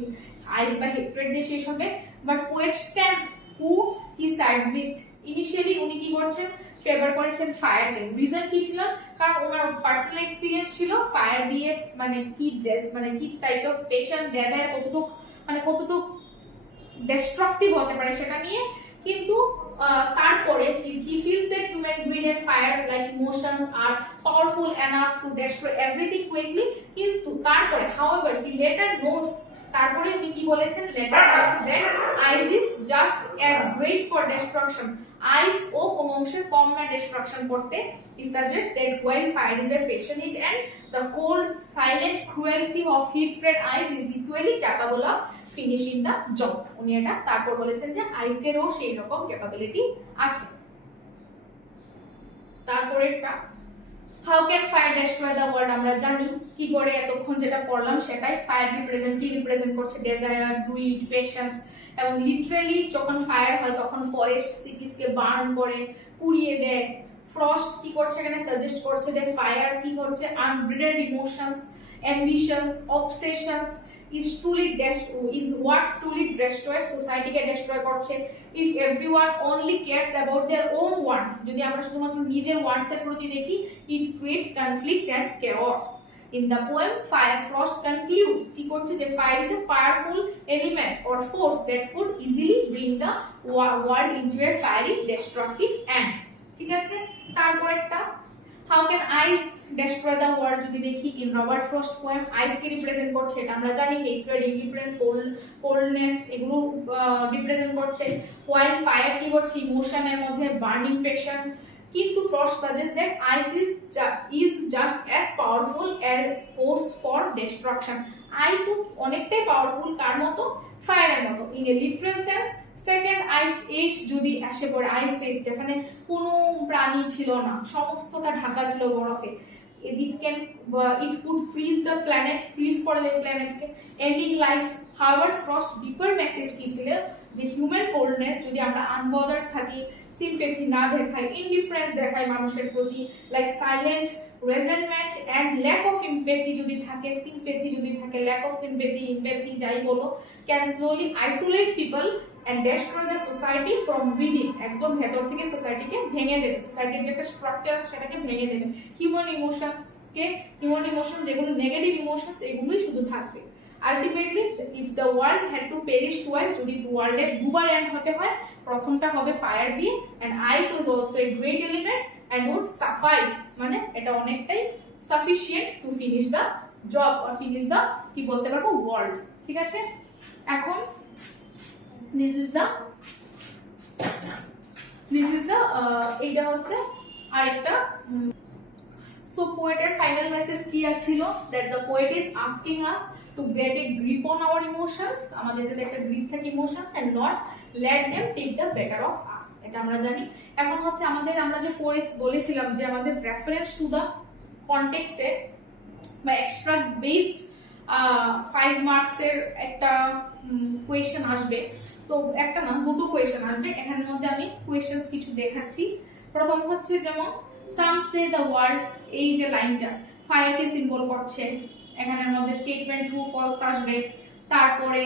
আইস বা হেট্রেড দিয়ে শেষ হবে। But poet stands who he sides with. Initially উনি কি করছেন, ফেভার করেছেন ফায়ার দিয়ে। রিজন কি ছিল, কারণ ওনার পার্সোনাল এক্সপেরিয়েন্স ছিল ফায়ার দিয়ে মানে কি মানে কি টাইপ অফ পেশেন্ট ডেজায়ার কতটুকু ডিস্ট্রাকটিভ হতে পারে সেটা নিয়ে। কিন্তু তারপরে he feels that human greed and fire like emotions are powerful enough to destroy everything quickly. কিন্তু তারপরে however he later notes, তারপরে উনি কি বলেছেন, later notes that ice is just as great for destruction. ice ও কোন অংশে কম না destruction করতে। he suggests that while fire is a passionate and the cold silent cruelty of heat-red ice is equally capable of finishing the job. উনি এটা তারপর বলেছেন যে আইসেরও সেই রকম ক্যাপাবিলিটি আছে। তারপরেরটা how can fire destroy the world, আমরা জানি কি করে, এতক্ষণ যেটা পড়লাম সেটাই। ফায়ার রিপ্রেজেন্ট করছে ডেজায়ার, গ্রিড, পেশেন্স, এবং লিটারালি যখন ফায়ার হয় তখন ফরেস্ট সিটিজ কে বার্ন করে পুড়িয়ে দেয়। ফ্রস্ট কি করছে এখানে, সাজেস্ট করছে যে ফায়ার কি করছে, unbridled emotions, ambitions, obsessions is what truly destroys society কে destroy করছে। if everyone only cares about their own wants, যদি আমরা শুধুমাত্র নিজের ওয়ান্টস এর প্রতি দেখি, it creates conflict and chaos. in the poem fire, Frost concludes কি করছে যে fire is a powerful element or force that could easily bring the world into a fiery destructive end. ঠিক আছে, তারপরেরটা how can ice destroy the world, যদি দেখি in Robert Frost poem ice K represent করছে, এটা আমরা জানি hatred, indifference, coldness এগুলো রিপ্রেজেন্ট করছে। while fire কি করছে, ইমোশনের মধ্যে burning passion। কিন্তু Frost suggests that ice is just as powerful as force for destruction. ice অনেকটাই পাওয়ারফুল, কার মতো, ফায়ারের মতো। in a literal sense second ice age যদি আসে পড়ে, আইস এজ যেখানে কোনো প্রাণী ছিল না, সমস্তটা ঢাকা ছিল বরফে, it could freeze the planet, freeze করে দেবে প্ল্যানেটকে, ending life. however frost deeper message কি ছিল যে হিউম্যান কোল্ডনেস যদি আমরা আনবদার্ড থাকি, সিম্প্যাথি না দেখাই, ইনডিফারেন্স দেখাই মানুষের প্রতি, like silent resentment and lack of empathy যদি থাকে, সিম্প্যাথি যদি থাকে, ল্যাক অফ সিম্প্যাথি, এমপ্যাথি যাই বলো, can slowly isolate people and destroy the society from within. একদম ভেতর থেকে সোসাইটিকে ভেঙে দেবে, সোসাইটির যে একটা স্ট্রাকচার সেটাকে ভেঙে দেবে। হিউম্যান ইমোশন যেগুলো নেগেটিভ ইমোশনস এগুলোই শুধু থাকবে। Ultimately if the world had to perish twice, যদি ওয়ার্ল্ডের দুবার এন্ড হতে হয়, প্রথমটা হবে ফায়ার দিয়ে, and ice was also a great element and would suffice, মানে এটা অনেকটাই sufficient to finish the job or finish the কি বলতে পারবো ওয়ার্ল্ড। ঠিক আছে, এখন this is the এইটা হচ্ছে আরেকটা। সো পোয়েটের ফাইনাল মেসেজ কি ছিল, that the poet is asking us to get a grip on our emotions, আমাদের যাতে একটা গ্রিপ থাকে emotions, and not let them take the better of us, এটা আমরা জানি। এখন হচ্ছে আমাদের, আমরা যে বলেছিলাম যে আমাদের রেফারেন্স টু দা কনটেক্সটে বা এক্সট্রাক্ট বেসড 5 মার্কসের একটা কোয়েশ্চেন আসবে, তো একটা না দুটো কোয়েশ্চেন আসবে, এখানের মধ্যে আমি কোয়েশ্চেনস কিছু দেখাচ্ছি। প্রথম হচ্ছে যেমন সাম সে দ্য ওয়ার্ল্ড, এই যে লাইনটা ফায়ারকে সিম্বল করছে, এখানের মধ্যে স্টেটমেন্ট ট্রু ফলস আসবে, তারপরে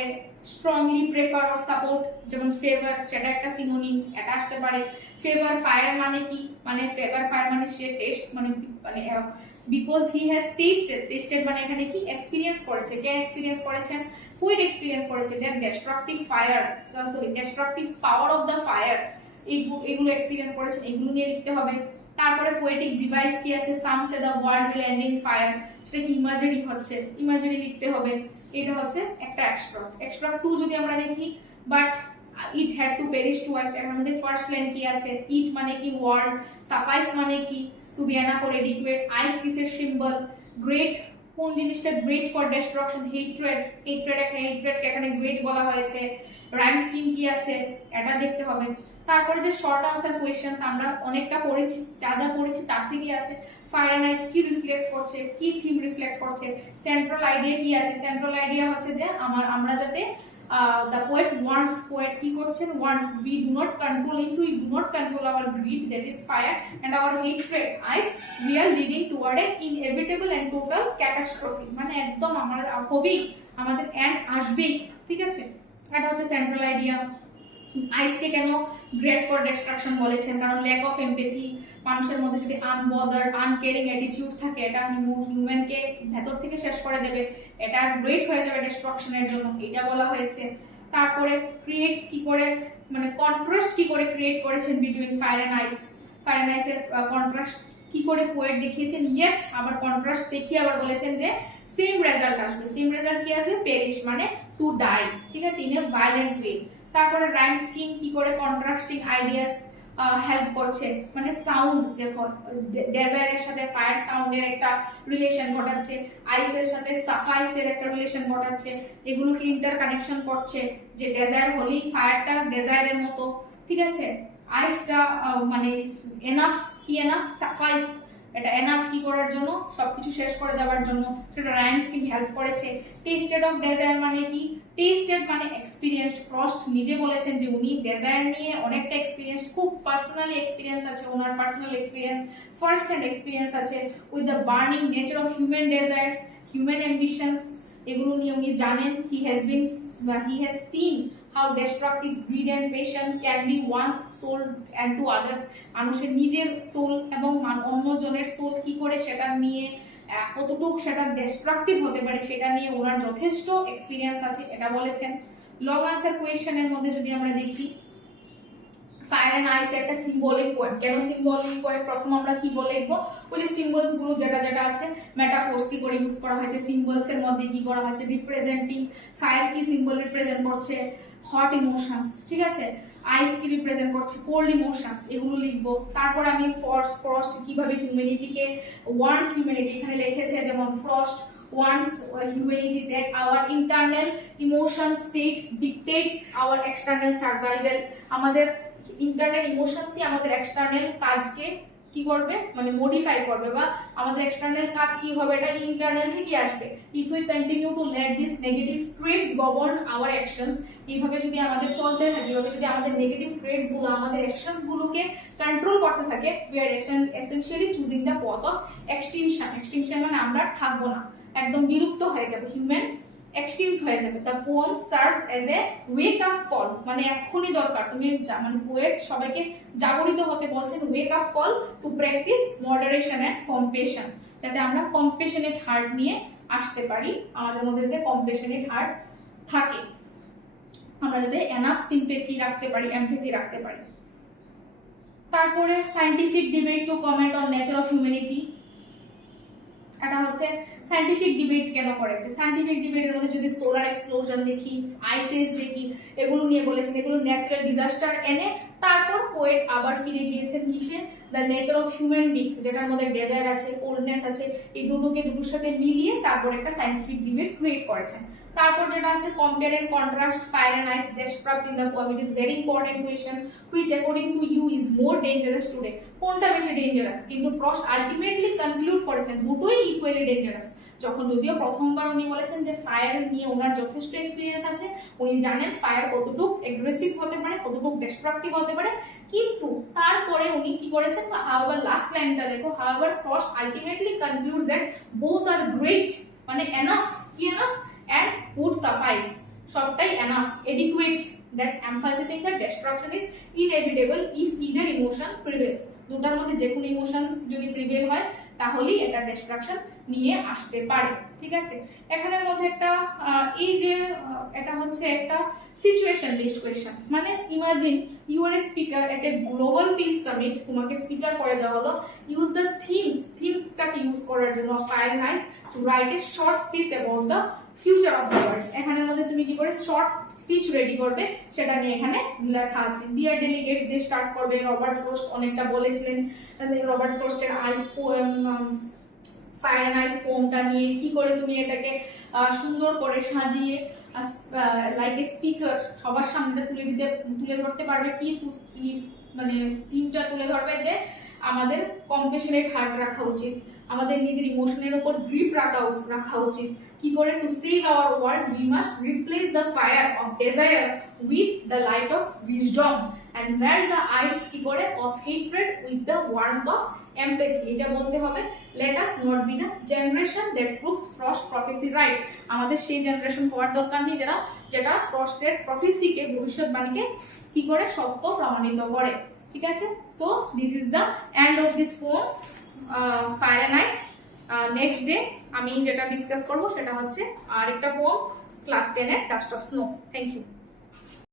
স্ট্রংলি প্রেফার অর সাপোর্ট, যেমন ফেভার সেটা একটা সিনোনিম, এটা আসতে পারে। ফেভার ফায়ার মানে কি, মানে ফেভার ফায়ার মানে সে টেস্ট, মানে বিকজ হি হ্যাজ টেস্টেড মানে এখানে কি এক্সপেরিয়েন্স করেছে, কে এক্সপেরিয়েন্স করেছেন, কুইট এক্সপেরিয়েন্স করেছে, that destructive fire, sorry destructive power of the fire, এগুলো এক্সপেরিয়েন্স করেছেন, এগুলো নিয়ে লিখতে হবে। তারপরে পোয়েটিক ডিভাইস কি আছে, some say the world will end in fire, সেটা কি ইমাজিনারি হচ্ছে, ইমাজিনারি লিখতে হবে, এটা হচ্ছে একটা এক্সট্রাক্ট। এক্সট্রাক্ট 2 যদি আমরা দেখি, but it had to perish twice, এর মধ্যে ফার্স্ট লাইন কি আছে, ইট মানে কি ওয়ার্ল্ড, সাফাইস মানে কি to be enough or adequate, ice কিসের সিম্বল, গ্রেট কোন জিনিসটা গ্রেট ফর ডিস্ট্রাকশন, হেট্রেড হেট্রেডকে এখানে গ্রেট বলা হয়েছে, রাইম স্কিম কি আছে এটা দেখতে হবে। তারপরে যে শর্ট আনসার কোয়েশ্চেনস আমরা অনেকটা পড়েছি, যা যা পড়েছি তার থেকে আছে, ফায়ার এন্ড আইস কি রিফ্লেক্ট করছে, কি থিম রিফ্লেক্ট করছে, সেন্ট্রাল আইডিয়া কি আছে, সেন্ট্রাল আইডিয়া হচ্ছে যে আমরা যাতে the poet কি করছেন, wants we do not control, if we do not control our greed, that is fire, and our hatred ice, we are leading toward a inevitable and total catastrophe, মানে একদম আমাদের হবেই, আমাদের এন্ড আসবেই। ঠিক আছে, এটা হচ্ছে সেন্ট্রাল আইডিয়া। আইসকে কেন গ্রেট ফর ডিস্ট্রাকশন বলেছেন, কারণ ল্যাক অফ এমপ্যাথি, মানুষের মধ্যে যদি আনবদার্ড আনকেয়ারিং অ্যাটিটিউড থাকে, এটা হিউম্যানকে ভেতর থেকে শেষ করে দেবে, এটা গ্রেট হয়ে যাবে ডিস্ট্রাকশনের জন্য, এটা বলা হয়েছে। তারপরে ক্রিয়েটস কি করে, মানে কন্ট্রাস্ট কি করে ক্রিয়েট করেছেন between fire and ice, fire and আইসের কন্ট্রাস্ট কি করে পোয়েট দেখিয়েছেন, ইয়েট আবার কন্ট্রাস্ট দেখিয়ে আবার বলেছেন যে সেম রেজাল্ট আসবে, সেম রেজাল্ট কি আসবে, পেরিশ মানে টু ডাই, ঠিক আছে, ইন এ ভায়োলেন্ট ওয়ে। তারপরে রাইম স্কিম কি করে কন্ট্রাস্টিং আইডিয়াস হেল্প করছে, মানে সাউন্ড, দেখো ডেজায়ারের সাথে ফায়ার সাউন্ডের একটা রিলেশন ঘটাচ্ছে, আইসের সাথে সাফাইসের একটা রিলেশন ঘটাচ্ছে, এগুলোকে ইন্টারকানেকশন করছে, যে ডেজায়ার হলেই ফায়ারটা ডেজায়ারের মতো, ঠিক আছে, আইসটা মানে এনাফ কি, এনাফ সাফাইস, এটা এনাফ কি করার জন্য, সবকিছু শেষ করে দেওয়ার জন্য, সেটা রাইম স্কিম হেল্প করেছে। টেস্টেড অফ ডেজায়ার মানে কি, টেস্টেড মানে এক্সপেরিয়েন্সড, ফ্রস্ট নিজে বলেছেন যে উনি ডেজায়ার নিয়ে অনেকটা এক্সপেরিয়েন্স, খুব পার্সোনালি এক্সপেরিয়েন্স আছে ওনার, personal experience, first hand experience আছে with the burning nature of human desires, human ambitions, এগুলো নিয়ে উনি জানেন। He has seen how destructive greed and passion can be one's soul and to others, মানুষের নিজের soul এবং অন্যজনের সোল কি করে সেটা নিয়ে কতটুকু সেটা ডিস্ট্রাকটিভ হতে পারে সেটা নিয়ে ওনার যথেষ্ট এক্সপিরিয়েন্স আছে, এটা বলেছেন। লং আনসার কোয়েশ্চেনের মধ্যে যদি আমরা দেখি, ফায়ার এন্ড আইস একটা সিম্বলিক ওয়ার্ড, কেন সিম্বলিক ওয়ার্ড, প্রথম আমরা কি বলে লিখবো, ওই যে সিম্বলস গুলো যেটা যেটা আছে, মেটাফোর্স কি করে ইউজ করা হয়েছে, সিম্বলস এর মধ্যে কি করা হয়েছে, রিপ্রেজেন্টিং, ফায়ার কি সিম্বল রিপ্রেজেন্ট করছে, হট ইমোশনস, ঠিক আছে, আইস কি রিপ্রেজেন্ট করছে, কোল্ড ইমোশনস, এগুলো লিখবো। তারপর আমি ফ্রস্ট কিভাবে হিউম্যানিটিকে ওয়ান্স হিউম্যানিটি এখানে লিখেছে, যেমন frost wants humanity, that our internal emotion state dictates our external survival. আমাদের ইন্টারনাল ইমোশনসই আমাদের এক্সটার্নাল কাজকে কি করবে, মানে মডিফাই করবে, বা আমাদের এক্সটার্নাল কাজ কি হবে, এটা ইন্টারনাল থেকে আসবে। If we continue to let this negative traits govern our actions, এইভাবে যদি আমাদের চলতে থাকে, এইভাবে যদি আমাদের নেগেটিভ ট্রেটস গুলো আমাদের অ্যাকশনস গুলোকে কন্ট্রোল করতে থাকে, we are essentially choosing the পথ অফ এক্সটিংশন। এক্সটিংশন মানে আমরা থাকবো না, একদম বিলুপ্ত হয়ে যাবে, হিউম্যান এক্সটিংক্ট হয়ে যাবে। The poem serves as a ওয়েক up call, মানে এক্ষুনি দরকার, তুমি মানে পোয়েট সবাইকে জাগরিত হতে বলছেন, wake up call to practice moderation and compassion, যাতে আমরা কম্পেশনেট হার্ট নিয়ে আসতে পারি, আমাদের মধ্যে যাতে কম্পেশনেট হার্ট থাকে, আমরা যাতে এনাফ সিম্পেথি রাখতে পারি, এমপ্যাথি রাখতে পারি। তারপরে scientific debate two comment on nature of humanity, এটা হচ্ছে সায়েন্টিফিক ডিবেট কেন করেছে। সায়েন্টিফিক ডিবেটের মধ্যে যদি সোলার এক্সপ্লোশন দেখি, আইস এজ দেখি, এগুলো নিয়ে বলেছেন, এগুলো ন্যাচারাল ডিজাস্টার এনে তারপর পোয়েট আবার ফিরে গিয়েছেন কিসে, the nature of human beings, যেটার মধ্যে ডেজায়ার আছে, কোল্ডনেস আছে, এই দুটোর সাথে মিলিয়ে তারপর একটা সায়েন্টিফিক ডিবেট ক্রিয়েট করেছেন। তারপর যেটা আছে compare and contrast fire and ice described in the poem, it is very important question which according to you is more dangerous today, কোনটা বেশি ডেঞ্জারাস। কিন্তু ফ্রস্ট আলটিমেটলি কনক্লুড করেছেন দুটোই ইকুয়ালি ডেঞ্জারাস। যখন যদিও প্রথমবার উনি বলেছেন যে ফায়ার নিয়ে ওনার যথেষ্ট এক্সপিরিয়েন্স আছে, উনি জানেন ফায়ার কতটুকু এগ্রেসিভ হতে পারে, কতটুকু ডিস্ট্রাকটিভ হতে পারে, কিন্তু তারপরে উনি কি করেছেন, however লাস্ট লাইনটা দেখো, however frost ultimately concludes that both are great, মানে এনাফ, কি এনাফ, and would suffice, সবটাই enough, adequate, that emphasizing that destruction is inevitable if either emotion prevails, দুটার মধ্যে যে কোনো ইমোশনস যদি প্রিভেল হয় তাহলেই এটা ডিস্ট্রাকশন নিয়ে আসতে পারে। ঠিক আছে, এখানের মধ্যে একটা এই যে এটা হচ্ছে একটা সিচুয়েশন বেসড কোয়েশ্চেন, মানে imagine you are a speaker at a global peace summit, তোমাকে স্পিকার করে দেওয়া হলো, ইউজ দ্য থিমসটাকে ইউজ করার জন্য fire and ice to write a short speech about the future of the world. এখানের মধ্যে তুমি কি করে শর্ট স্পিচ রেডি করবে সেটা নিয়ে এখানে লেখা আছে। ডিয়ার ডেলিগেটস দিয়ে স্টার্ট করবে, রবার্ট ফ্রস্ট অনেকটা বলেছিলেন, রবার্ট ফ্রস্টের ice poem, fire and ice পোয়েমটা নিয়ে কি করে তুমি এটাকে সুন্দর করে সাজিয়ে লাইক এ স্পিকার সবার সামনে তুলে ধরতে পারবে, কি মানে থিমটা তুলে ধরবে যে আমাদের কম্পেশনেট হার্ট রাখা উচিত, আমাদের নিজের ইমোশনের উপর গ্রিপ রাখা উচিত, কি করে to save our world we must replace the fire of desire with the light of wisdom and melt the ice কি করে of hatred with the warmth of empathy. এটা বলতে হবে let us not be the generation that proves Frost prophecy right, আমাদের সেই generation হওয়ার দরকার নেই যেটা ফ্রস্টের প্রফেসিকে, ভবিষ্যৎবাণীকে কি করে সত্য প্রমাণিত করে। ঠিক আছে, so this is the end of this poem fire and ice. Next day আমি যেটা ডিসকাস করব সেটা হচ্ছে আরেকটা পোয়েম ক্লাস 10 এর dust of snow. Thank you.